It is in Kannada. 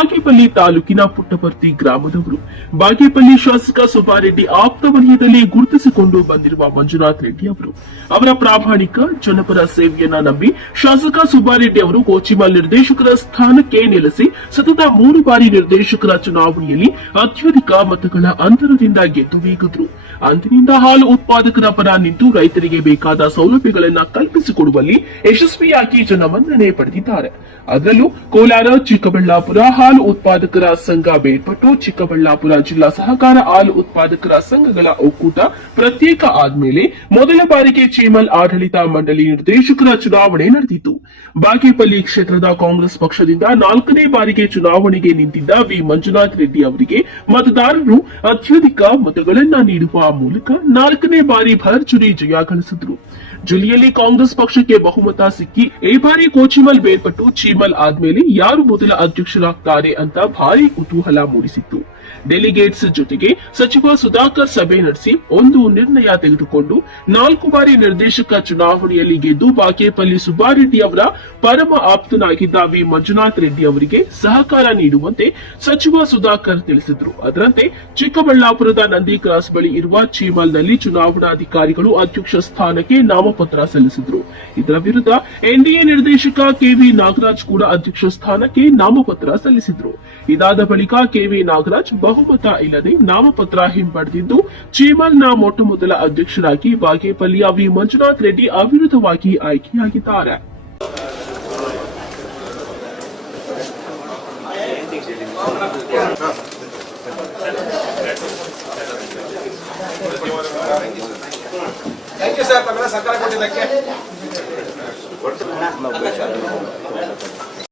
ಬಾಗೇಪಲ್ಲಿ ತಾಲೂಕಿನ ಪುಟ್ಟಪರ್ತಿ ಗ್ರಾಮದವರು. ಬಾಗೇಪಲ್ಲಿ ಶಾಸಕ ಸುಬ್ಬಾರೆಡ್ಡಿ ಆಪ್ತ ವಲಯದಲ್ಲಿ ಗುರುತಿಸಿಕೊಂಡು ಬಂದಿರುವ ಮಂಜುನಾಥ್ ರೆಡ್ಡಿ ಅವರು ಅವರ ಪ್ರಾಮಾಣಿಕ ಜನಪರ ಸೇವೆಯನ್ನ ನಂಬಿ ಶಾಸಕ ಸುಬ್ಬಾರೆಡ್ಡಿ ಅವರು ಕೋಚಿಮಲ್ ನಿರ್ದೇಶಕರ ಸ್ಥಾನಕ್ಕೆ ನೆಲೆಸಿ ಸತತ 3 ಬಾರಿ ನಿರ್ದೇಶಕರ ಚುನಾವಣೆಯಲ್ಲಿ ಅತ್ಯಧಿಕ ಮತಗಳ ಅಂತರದಿಂದ ಗೆದ್ದು ಬೀಗಿದ್ರು. ಅಂದಿನಿಂದ ಹಾಲು ಉತ್ಪಾದಕರ ಪರ ನಿಂತು ರೈತರಿಗೆ ಬೇಕಾದ ಸೌಲಭ್ಯಗಳನ್ನು ಕಲ್ಪಿಸಿಕೊಡುವಲ್ಲಿ ಯಶಸ್ವಿಯಾಗಿ ಜನಮನ್ನಣೆ ಪಡೆದಿದ್ದಾರೆ. ಅದರಲ್ಲೂ ಕೋಲಾರ, ಚಿಕ್ಕಬಳ್ಳಾಪುರ ಹಾಲು ಉತ್ಪಾದಕರ ಸಂಘ ಬೇರ್ಪಟ್ಟು ಚಿಕ್ಕಬಳ್ಳಾಪುರ ಜಿಲ್ಲಾ ಸಹಕಾರ ಹಾಲು ಉತ್ಪಾದಕರ ಸಂಘಗಳ ಒಕ್ಕೂಟ ಪ್ರತ್ಯೇಕ ಆದ್ಮೇಲೆ ಮೊದಲ ಬಾರಿಗೆ ಚೀಮಲ್ ಆಡಳಿತ ಮಂಡಳಿ ನಿರ್ದೇಶಕರ ಚುನಾವಣೆ ನಡೆದಿತ್ತು. ಬಾಗೇಪಲ್ಲಿ ಕ್ಷೇತ್ರದ ಕಾಂಗ್ರೆಸ್ ಪಕ್ಷದಿಂದ 4ನೇ ಬಾರಿಗೆ ಚುನಾವಣೆಗೆ ನಿಂತಿದ್ದ ವಿ ಮಂಜುನಾಥ್ ರೆಡ್ಡಿ ಅವರಿಗೆ ಮತದಾರರು ಅತ್ಯಧಿಕ ಮತಗಳನ್ನ ನೀಡುವ ಮೂಲಕ 4ನೇ ಬಾರಿ ಭರ್ಜರಿ ಜಯ ಗಳಿಸಿದ್ರು. ಜಿಲ್ಲೆಯಲ್ಲಿ ಕಾಂಗ್ರೆಸ್ ಪಕ್ಷಕ್ಕೆ ಬಹುಮತ ಸಿಕ್ಕಿ ಈ ಬಾರಿ ಕೋಚಿಮಲ್ ಬೇರ್ಪಟ್ಟು ಚೀಮಲ್ ಆದ್ಮೇಲೆ ಯಾರು ಮೊದಲ ಅಧ್ಯಕ್ಷರಾಗ್ತಾರೆ ಅಂತ ಭಾರಿ ಕುತೂಹಲ ಮೂಡಿಸಿತ್ತು. ಡೆಲಿಗೇಟ್ಸ್ ಜೊತೆಗೆ ಸಚಿವ ಸುಧಾಕರ್ ಸಭೆ ನಡೆಸಿ ಒಂದು ನಿರ್ಣಯ ತೆಗೆದುಕೊಂಡು 4 ಬಾರಿ ನಿರ್ದೇಶಕ ಚುನಾವಣೆಯಲ್ಲಿ ಗೆದ್ದು ಬಾಗೇಪಲ್ಲಿ ಸುಬ್ಬಾರೆಡ್ಡಿ ಅವರ ಪರಮ ಆಪ್ತನಾಗಿದ್ದ ವಿ ಮಂಜುನಾಥ್ ರೆಡ್ಡಿ ಅವರಿಗೆ ಸಹಕಾರ ನೀಡುವಂತೆ ಸಚಿವ ಸುಧಾಕರ್ ತಿಳಿಸಿದ್ರು. ಅದರಂತೆ ಚಿಕ್ಕಬಳ್ಳಾಪುರದ ನಂದಿ ಕ್ರಾಸ್ ಬಳಿ ಇರುವ ಚೀಮಲ್ನಲ್ಲಿ ಚುನಾವಣಾಧಿಕಾರಿಗಳು ಅಧ್ಯಕ್ಷ ಸ್ಥಾನಕ್ಕೆ ನಾಮಪತ್ರ ಸಲ್ಲಿಸಿದ್ರು. ಇದರ ವಿರುದ್ಧ ಎನ್ಡಿಎ ನಿರ್ದೇಶಕ ಕೆವಿ ನಾಗರಾಜ್ ಕೂಡ ಅಧ್ಯಕ್ಷ ಸ್ಥಾನಕ್ಕೆ ನಾಮಪತ್ರ ಸಲ್ಲಿಸಿದ್ರು. ಇದಾದ ಬಳಿಕ ಕೆವಿ ನಾಗರಾಜ್ ಬಹುಮತ ಇಲ್ಲದೆ ನಾಮಪತ್ರ ಹಿಂಪಡೆದಿದ್ದು ಚೀಮಲ್ನ ಮೊಟ್ಟಮೊದಲ ಅಧ್ಯಕ್ಷರಾಗಿ ಬಾಗೇಪಲ್ಲಿಯ ವಿ ಮಂಜುನಾಥ್ ರೆಡ್ಡಿ ಅವಿರೋಧವಾಗಿ ಆಯ್ಕೆಯಾಗಿದ್ದಾರೆ. ಥ್ಯಾಂಕ್ ಯು ಸರ್, ತಮ್ಮ ಸಹಕಾರ ಕೊಟ್ಟಿದ್ದಕ್ಕೆ.